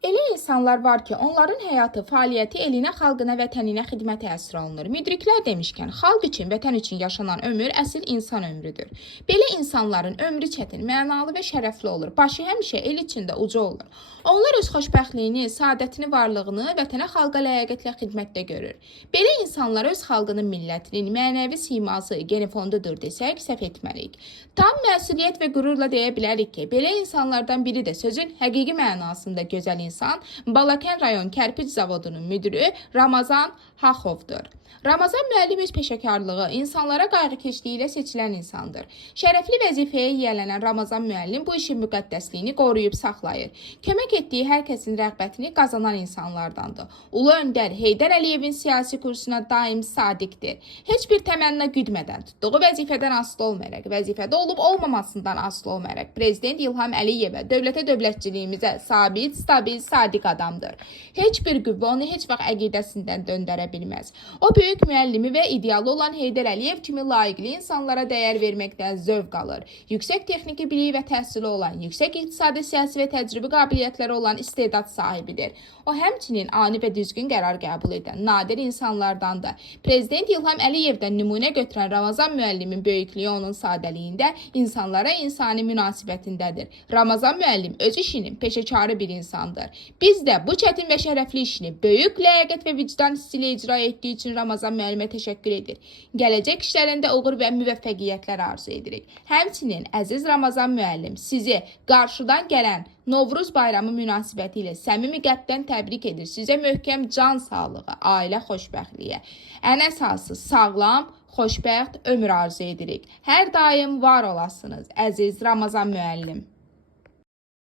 Elə insanlar var ki, onların həyatı, fəaliyyəti elinə, xalqına, vətəninə xidmətə həsr olunur. Müdriklər demişkən, xalq üçün, vətən üçün yaşanan ömür əsl insan ömrüdür. Belə insanların ömrü çətin, mənalı və şərəfli olur. Başı həmişə el içində uca olur. Onlar öz xoşbəxtliyini, saadətini, varlığını vətənə, xalqa ləyaqətlə xidmətdə görür. Belə insanlar öz xalqının, millətinin mənəvi siması, genofondudur desək, səhv etməliyik. Tam məsuliyyət və qürurla deyə bilərik ki, belə insanlardan biri də sözün həqiqi mənasında gözəl insan Balakən rayon kərpic zavodunun müdürü Ramazan Xaxovdur. Ramazan müəllim öz peşəkarlığı, insanlara qayğıkeşliyi ilə seçilən insandır. Şərəfli vəzifəyə yiyələnən Ramazan müəllim bu işin müqəddəsliyini qoruyub saxlayır. Kömək etdiyi hər kəsin rəğbətini qazanan insanlardandır. Ulu öndər Heydər Əliyevin siyasi kursuna daim sadiqdir. Heç bir təmənna güdmədən, tutduğu vəzifədən asılı olmayaraq, vəzifədə olub-olmamasından asılı olmayaraq, Prezident İlham Əliyevə, dövlətə dövlətçiliyimizə sabit, stabil, sadiq adamdır. Heç bir qüvvə onu heç vaxt əqidəsindən döndərə bilməz. O böyük müəllimi və idealı olan Heydər Əliyev kimi layiqli insanlara dəyər verməkdən zövq alır. Yüksək texniki biliyi və təhsili olan, yüksək iqtisadi, siyasi və təcrübi qabiliyyətləri olan istedad sahibidir. O həmçinin ani və düzgün qərar qəbul edən nadir insanlardandır. Prezident İlham Əliyevdən nümunə götürən Ramazan müəllimin böyüklüyü onun sadəliyində, insanlara insani münasibətindədir. Ramazan müəllim öz işinin peşəkarı bir insandır. Biz də bu çətin və şərəfli işini böyük ləyaqət və vicdan hissi ilə icra etdiyi üçün Ramazan müəllimə təşəkkür edir. Gələcək işlərində uğur və müvəffəqiyyətlər arzu edirik. Həmçinin əziz Ramazan müəllim sizi qarşıdan gələn Novruz bayramı münasibəti ilə səmimi qəlbdən təbrik edir. Sizə möhkəm can sağlığı, ailə xoşbəxtliyi, ən əsası sağlam, xoşbəxt ömür arzu edirik. Hər daim var olasınız, əziz Ramazan müəllim.